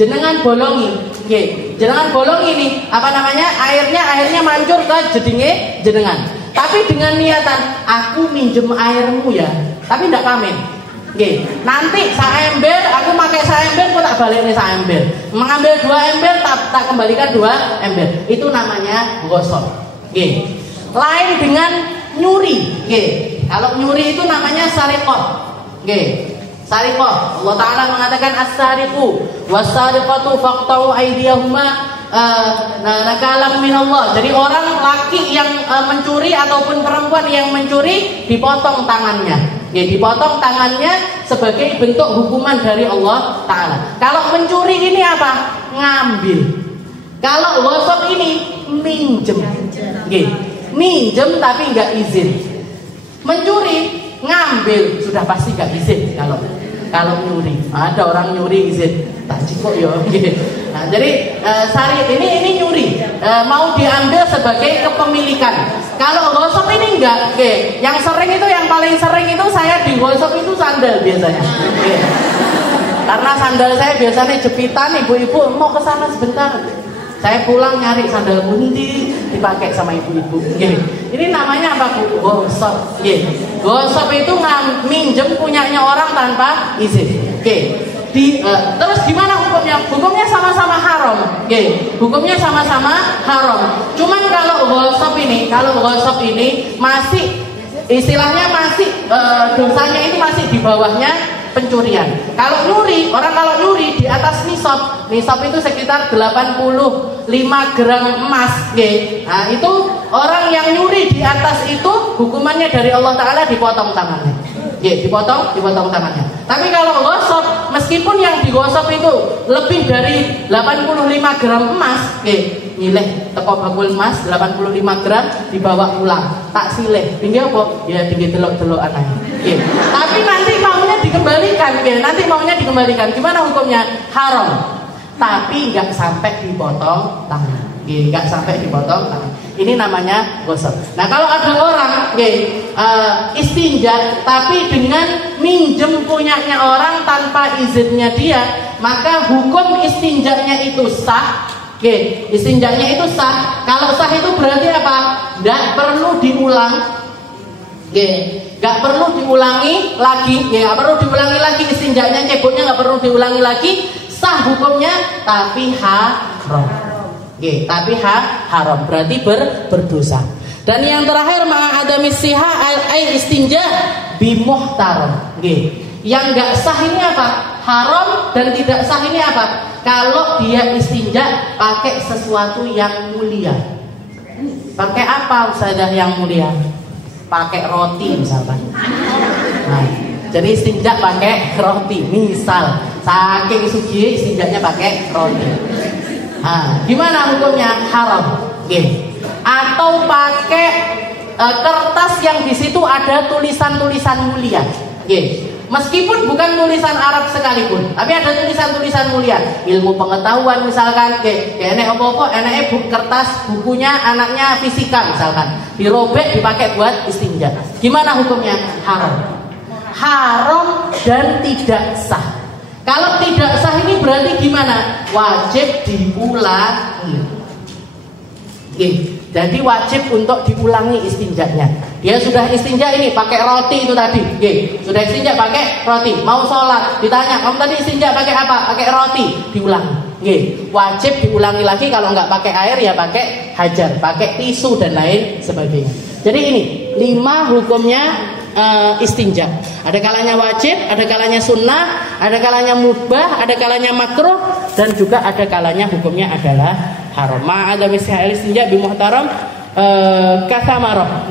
Jenengan bolongi, Nggih, jenengan bolong ini apa namanya? Airnya mancur ke jedinge jenengan. Tapi dengan niatan aku minjem airmu ya, tapi ndak pamen. Nggih, nanti saember aku pakai saember kok tak balikne saember. Mengambil 2 ember tak kembalikan 2 ember. Itu namanya gosok. Nggih. Lain dengan nyuri. Nggih. Kalau nyuri itu namanya sariqah. Nggih. Sariqah. Allah Taala mengatakan as-sariqu was-sariqatu faqta'u aydiyahuma nakalam minallah. Jadi orang laki yang mencuri ataupun perempuan yang mencuri dipotong tangannya. Ya, dipotong tangannya sebagai bentuk hukuman dari Allah Taala. Kalau mencuri ini apa? Ngambil. Kalau ghasab ini minjem. Nggih. Minjem tapi enggak izin. Mencuri ngambil sudah pasti gak izin. Kalau nyuri ada orang nyuri izin tak cukup ya. Nah, jadi ini nyuri mau diambil sebagai kepemilikan. Kalau gosok ini enggak. Yang sering itu, yang paling sering itu saya di gosok itu sandal biasanya. Karena sandal saya biasanya jepitan, ibu-ibu mau ke sana sebentar, saya pulang nyari sandal bundi dipakai sama ibu-ibu. Ini namanya apa, Bu? Gosok. Gosok itu minjem punyanya orang tanpa izin. Terus gimana hukumnya? Hukumnya sama-sama haram. Hukumnya sama-sama haram. Cuman kalau gosok ini masih istilahnya masih dosanya itu masih di bawahnya pencurian. Kalau nyuri di atas nisab itu sekitar 85 gram emas. Nah, itu orang yang nyuri di atas itu hukumannya dari Allah Taala dipotong tangannya. Dipotong tangannya. Tapi kalau gosok, meskipun yang digosok itu lebih dari 85 gram emas, nilai teko bakul emas 85 gram dibawa pulang, tak silih. Tinggi apa? Ya tinggi delok-delokan ae. Tapi nanti maunya dikembalikan. Gimana hukumnya? Haram. Tapi enggak sampai dipotong tangan. Enggak sampai dipotong tangan. Ini namanya gosok. Nah, kalau ada orang istinja tapi dengan minjem punyanya orang tanpa izinnya dia, maka hukum istinjanya itu sah. Istinjanya itu sah. Kalau sah itu berarti apa? Enggak perlu diulang. Enggak perlu diulangi lagi. Enggak perlu diulangi lagi istinjanya, ceboknya enggak perlu diulangi lagi. Sah hukumnya, tapi haram. Tapi haram berarti berdosa. Dan yang terakhir ma'adamis siha ai istinja bimuhtaram. Yang enggak sah ini apa? Haram dan tidak sah ini apa? Kalau dia istinja pakai sesuatu yang mulia. Pakai apa Ustazah yang mulia? Pakai roti misalkan. Nah, jadi istinja pakai roti. Misal saking sugih istinjanya pakai roti. Nah, gimana hukumnya? Haram. Atau pakai kertas yang di situ ada tulisan-tulisan mulia. Meskipun bukan tulisan Arab sekalipun, tapi ada tulisan-tulisan mulia, ilmu pengetahuan misalkan. Enek apa-apa, enek kertas bukunya anaknya fisika misalkan, dirobek dipakai buat istinja. Gimana hukumnya? Haram dan tidak sah. Kalau tidak sah ini berarti gimana? Wajib diulangi. Jadi wajib untuk diulangi istinjanya. Dia sudah istinja ini pakai roti itu tadi. Sudah istinja pakai roti. Mau sholat ditanya, kamu tadi istinja pakai apa? Pakai roti. Diulangi. Wajib diulangi lagi. Kalau nggak pakai air ya pakai hajar, pakai tisu dan lain sebagainya. Jadi ini 5 hukumnya istinja. Ada kalanya wajib, ada kalanya sunnah, ada kalanya mubah, ada kalanya makruh, dan juga ada kalanya hukumnya adalah haram. Ma'ada misya'il istinja bimuhtaram kasamarah.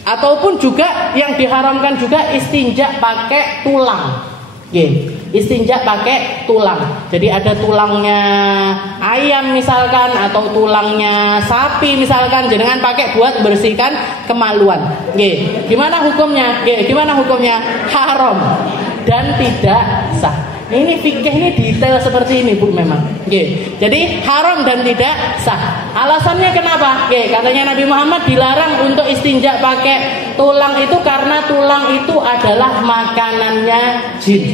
Ataupun juga yang diharamkan juga istinja pakai tulang. Istinja pakai tulang. Jadi ada tulangnya ayam misalkan, atau tulangnya sapi misalkan, jangan pakai buat bersihkan kemaluan. Gimana hukumnya? Haram dan tidak sah. Ini fikih ini detail seperti ini Bu memang. Jadi haram dan tidak sah. Alasannya kenapa? Katanya Nabi Muhammad dilarang untuk istinja pakai tulang itu karena tulang itu adalah makanannya jin.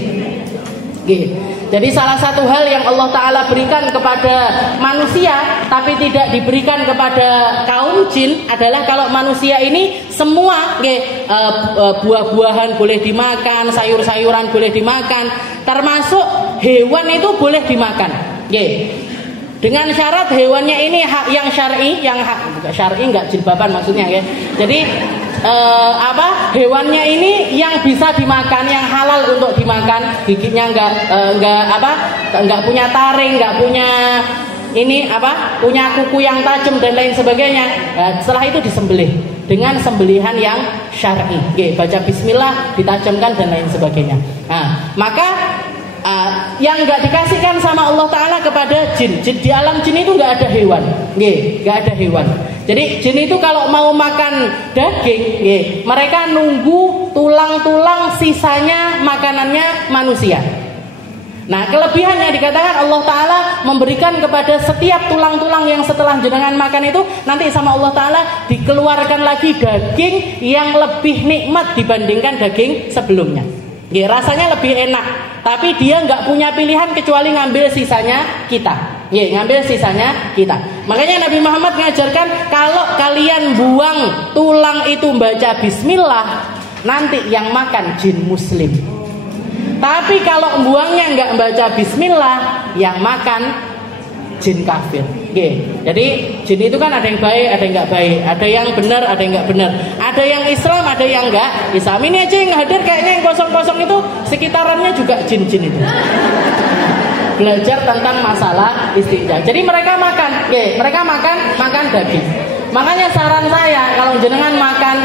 Jadi salah satu hal yang Allah Ta'ala berikan kepada manusia tapi tidak diberikan kepada kaum jin adalah kalau manusia ini semua buah-buahan boleh dimakan, sayur-sayuran boleh dimakan, termasuk hewan itu boleh dimakan. Dengan syarat hewannya ini yang syar'i, enggak jilbaban maksudnya ya. Jadi hewannya ini yang bisa dimakan, yang halal untuk dimakan, giginya enggak punya taring, enggak punya punya kuku yang tajam dan lain sebagainya. Setelah itu disembelih dengan sembelihan yang syar'i. Baca bismillah, ditajamkan dan lain sebagainya. Maka yang enggak dikasihkan sama Allah Ta'ala kepada jin. Di alam jin itu enggak ada hewan. Enggak ada hewan. Jadi jin itu kalau mau makan daging, mereka nunggu tulang-tulang sisanya makanannya manusia. Nah, kelebihannya dikatakan Allah Ta'ala memberikan kepada setiap tulang-tulang yang setelah jenengan makan itu nanti sama Allah Ta'ala dikeluarkan lagi daging yang lebih nikmat dibandingkan daging sebelumnya. Rasanya lebih enak, tapi dia nggak punya pilihan kecuali ngambil sisanya kita. Ngambil sisanya kita. Makanya Nabi Muhammad mengajarkan kalau kalian buang tulang itu baca bismillah, nanti yang makan jin muslim. Tapi kalau buangnya nggak baca bismillah, yang makan jin kafir. Jadi jin itu kan ada yang baik, ada yang nggak baik, ada yang benar, ada yang nggak benar, ada yang Islam, ada yang nggak Islam. Ini aja yang hadir kayaknya yang kosong-kosong itu sekitarannya juga jin-jin itu. Belajar tentang masalah istinja. Jadi mereka makan, mereka makan daging. Makanya saran saya kalau jenengan makan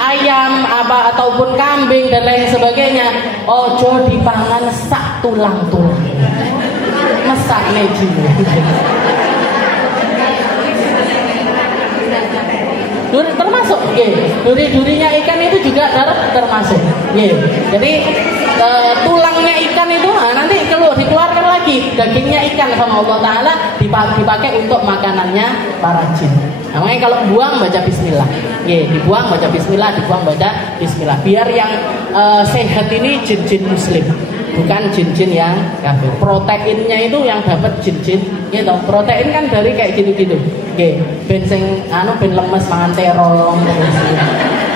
ayam ataupun kambing dan lain sebagainya, ojo dipangan sak tulang-tulang. Mesak neji. Termasuk, duri-durinya ikan itu juga termasuk. Jadi tulangnya ikan itu nanti dikeluarkan lagi dagingnya ikan sama Allah Ta'ala dipakai untuk makanannya para jin. Namanya kalau buang baca bismillah. Dibuang baca bismillah, dibuang baca bismillah. Biar yang sehat ini jin-jin muslim, bukan jin-jin yang kafir. Proteinnya itu yang dapat jin-jin gitu. Protein kan dari kayak gitu-gitu. Ben sing ben lemes mangan terong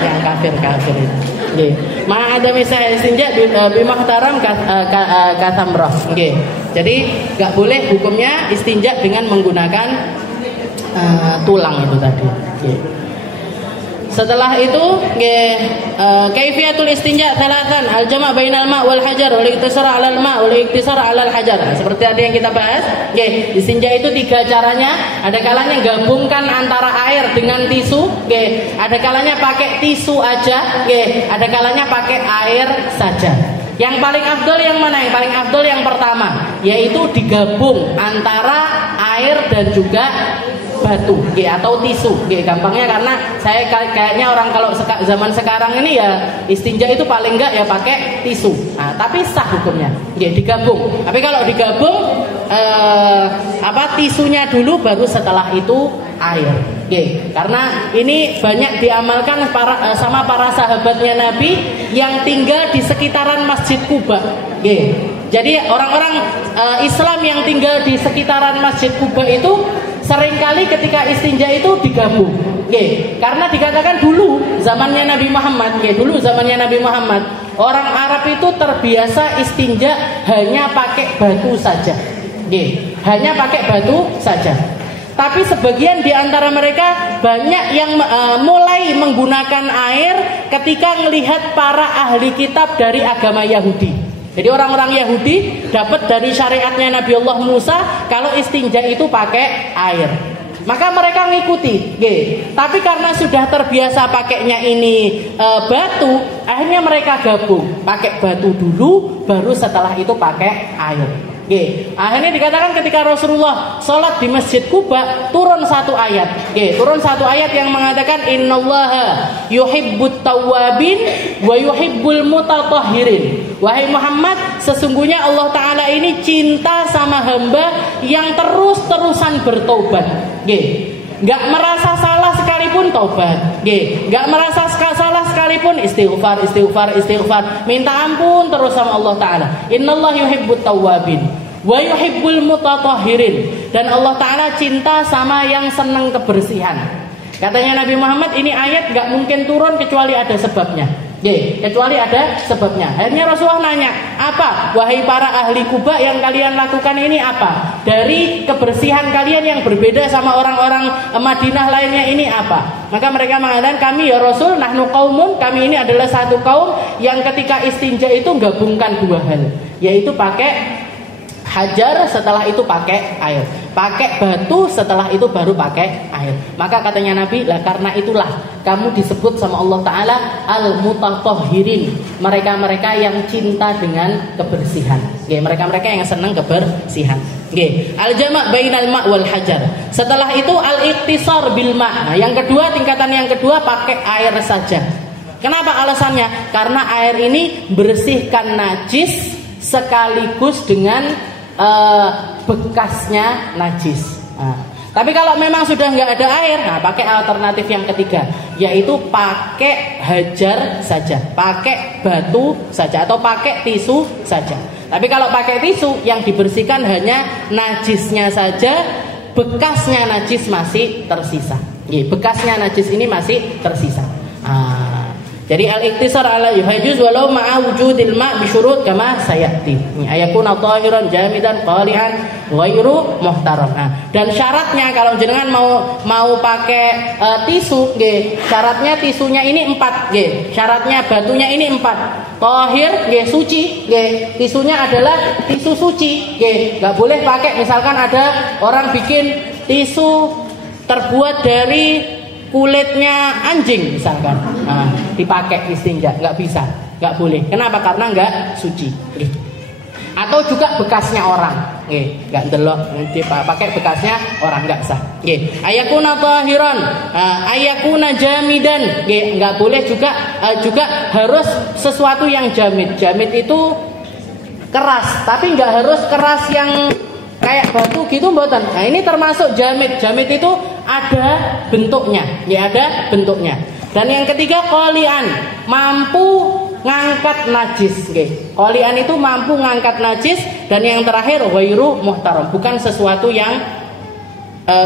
yang kafir-kafir itu. Ma ada misalnya istinja bimahtaram kasamroh. Jadi nggak boleh hukumnya istinja dengan menggunakan tulang itu tadi. Setelah itu kaifiyatul istinja thalathan al-jama' bainal ma' wal hajar wal iktisar 'alal ma' wal iktisar 'alal hajar. Seperti tadi yang kita bahas, istinja itu 3 caranya. Ada kalanya gabungkan antara air dengan tisu, ada kalanya pakai tisu aja, ada kalanya pakai air saja. Yang paling afdol yang mana? Yang paling afdol yang pertama, yaitu digabung antara air dan juga batu, atau tisu, gampangnya karena saya kayaknya orang kalau zaman sekarang ini ya istinja itu paling enggak ya pakai tisu. Tapi sah hukumnya, digabung. Tapi kalau digabung tisunya dulu baru setelah itu air. Karena ini banyak diamalkan sama para sahabatnya Nabi yang tinggal di sekitaran Masjid Quba. Jadi orang-orang Islam yang tinggal di sekitaran Masjid Quba itu seringkali ketika istinja itu digabung. Karena dikatakan dulu zamannya Nabi Muhammad, orang Arab itu terbiasa istinja hanya pakai batu saja. Hanya pakai batu saja. Tapi sebagian di antara mereka banyak yang mulai menggunakan air ketika melihat para ahli kitab dari agama Yahudi. Jadi orang-orang Yahudi dapat dari syariatnya Nabi Allah Musa kalau istinja itu pakai air. Maka mereka ngikuti. Tapi karena sudah terbiasa pakainya ini batu, akhirnya mereka gabung. Pakai batu dulu, baru setelah itu pakai air. Akhirnya dikatakan ketika Rasulullah sholat di Masjid Quba turun satu ayat. Turun satu ayat yang mengatakan innallaha yuhibbut tawwabin wa yuhibbul mutatahhirin. Wahai Muhammad, sesungguhnya Allah Ta'ala ini cinta sama hamba yang terus-terusan bertobat. Gak merasa salah sekalipun tobat. Gak merasa salah sekalipun hari pun istighfar, minta ampun terus sama Allah Ta'ala. Innallaha yuhibbut tawwabin wa yuhibbul mutatahhirin. Dan Allah Ta'ala cinta sama yang senang kebersihan. Katanya Nabi Muhammad, ini ayat gak mungkin turun kecuali ada sebabnya. Kecuali ada sebabnya. Akhirnya Rasulullah nanya, apa wahai para ahli Kuba yang kalian lakukan ini apa? Dari kebersihan kalian yang berbeda sama orang-orang Madinah lainnya ini apa? Maka mereka mengatakan, kami ya Rasul, nahnu qaumun, kami ini adalah satu kaum yang ketika istinja itu gabungkan dua hal, yaitu pakai hajar, setelah itu pakai air, pakai batu, setelah itu baru pakai air. Maka katanya Nabi, lah karena itulah kamu disebut sama Allah Ta'ala al-mutatahhirin, mereka-mereka yang cinta dengan kebersihan. Mereka-mereka yang senang kebersihan. Al-jama' bainal ma' wal hajar. Setelah itu al-ikhtisar bil ma'. Nah, yang kedua, tingkatan yang kedua pakai air saja. Kenapa alasannya? Karena air ini bersihkan najis sekaligus dengan bekasnya najis. Tapi kalau memang sudah nggak ada air, pakai alternatif yang ketiga, yaitu pakai hajar saja, pakai batu saja, atau pakai tisu saja. Tapi kalau pakai tisu, yang dibersihkan hanya najisnya saja, bekasnya najis masih tersisa. Bekasnya najis ini masih tersisa. Jadi al-iktisar ala yuhajuz walau ma'a wujudil ma' bisyurut kama sayati. Ayakuna tahiran jamidan qali'an ghairu muhtaram. Dan syaratnya kalau jenengan mau pakai tisu, syaratnya tisunya ini 4, syaratnya batunya ini 4. Tahir, suci, tisunya adalah tisu suci, enggak boleh pakai misalkan ada orang bikin tisu terbuat dari kulitnya anjing misalkan, dipakai istinja, nggak bisa, nggak boleh. Kenapa? Karena nggak suci. Atau juga bekasnya orang, nggak delok, pakai bekasnya orang nggak sah. Ayakuna tahiran, ayakuna jamidan, nggak boleh juga harus sesuatu yang jamid. Jamid itu keras, tapi nggak harus keras yang kayak batu gitu, mboten. Nah, ini termasuk jamid. Jamid itu ada bentuknya, ada bentuknya. Dan yang ketiga qali'an, mampu ngangkat najis, Qali'an itu mampu ngangkat najis. Dan yang terakhir ghairu muhtaram, bukan sesuatu yang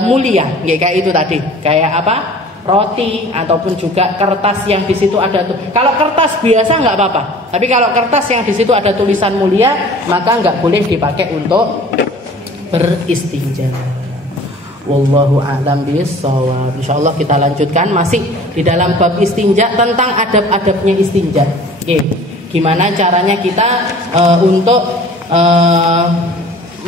mulia, kayak itu tadi. Kayak apa? Roti ataupun juga kertas yang di situ ada tuh. Kalau kertas biasa nggak apa-apa, tapi kalau kertas yang di situ ada tulisan mulia, maka nggak boleh dipakai untuk beristinja. Wallahu a'lam bishawab. Insyaallah kita lanjutkan masih di dalam bab istinja, tentang adab-adabnya istinja. Gimana caranya kita untuk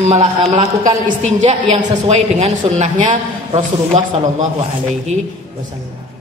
melakukan istinja yang sesuai dengan sunnahnya Rasulullah Sallallahu Alaihi Wasallam.